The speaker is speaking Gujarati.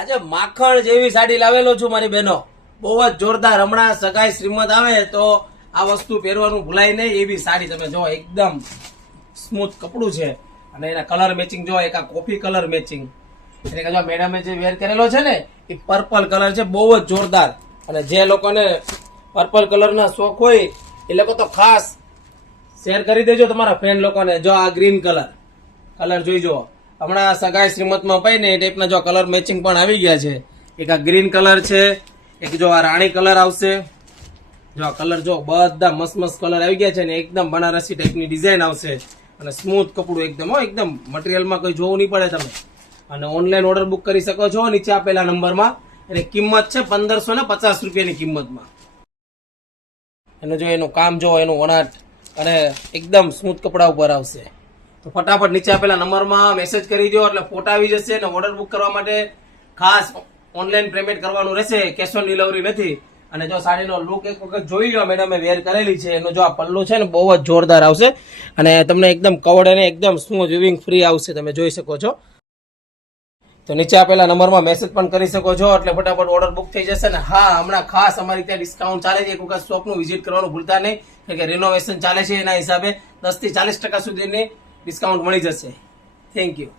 આજે માખણ જેવી સાડી લાવેલો છું મારી બહેનો, બહુ જ જોરદાર. હમણાં સગાઈ શ્રીમત આવે તો આ વસ્તુ પહેરવાનું ભૂલાય નહીં એવી સાડી તમે જો, એકદમ સ્મૂથ કપડું છે અને એના કલર મેચિંગ જો, એક આ કોફી કલર મેચિંગ. એટલે કે જો મેડમે જે વેર કરેલો છે ને એ પર્પલ કલર છે, બહુ જ જોરદાર. અને જે લોકોને પર્પલ કલરના શોખ હોય એ લોકો તો ખાસ શેર કરી દેજો તમારા ફ્રેન્ડ લોકોને. જો આ ગ્રીન કલર જોઈજો, હમણાં સગાઈ શ્રીમતમાં પાઈ ને એ ટાઈપના જો કલર મેચિંગ પણ આવી ગયા છે. એક આ ગ્રીન કલર છે, એક જો આ રાણી કલર આવશે. જો આ કલર જો બધા મસ્ત મસ્ત કલર આવી ગયા છે ને એકદમ બનારસી ટાઈપની ડિઝાઇન આવશે અને સ્મૂથ કપડું એકદમ એકદમ મટીરિયલમાં કોઈ જોવું નહીં પડે તમે. અને ઓનલાઈન ઓર્ડર બુક કરી શકો છો નીચે આપેલા નંબરમાં. એની કિંમત છે 1550 રૂપિયાની કિંમતમાં. એનું જો એનું કામ જો, એનું વણાટ અને એકદમ સ્મૂથ કપડા ઉપર આવશે. તો ફટાફટ નીચે આપેલા નંબરમાં મેસેજ કરી દો એટલે ફોટા આવી જશે. અને ઓર્ડર બુક કરવા માટે ખાસ ઓનલાઈન પેમેન્ટ કરવાનું રહેશે, કેશ ઓન ડિલિવરી નથી. અને જો સાડીનો લુક એક વખત જોઈ લો, મેડમે વેર કરેલી છે. એનો જો આ પલ્લું છે ને બહુ જ જોરદાર આવશે અને તમને એકદમ કવર્ડ અને એકદમ સ્મૂથ વિવિંગ ફ્રી આવશે, તમે જોઈ શકો છો. તો નીચે આપેલા નંબરમાં મેસેજ પણ કરી શકો છો એટલે ફટાફટ ઓર્ડર બુક થઈ જશે. ને હા, હમણાં ખાસ અમારી ત્યાં ડિસ્કાઉન્ટ ચાલે છે, એક વખત શોપનું વિઝિટ કરવાનું ભૂલતા નહીં, કારણ કે રિનોવેશન ચાલે છે. એના હિસાબે 10 થી 40% સુધીની ડિસ્કાઉન્ટ મળી જશે. Thank you.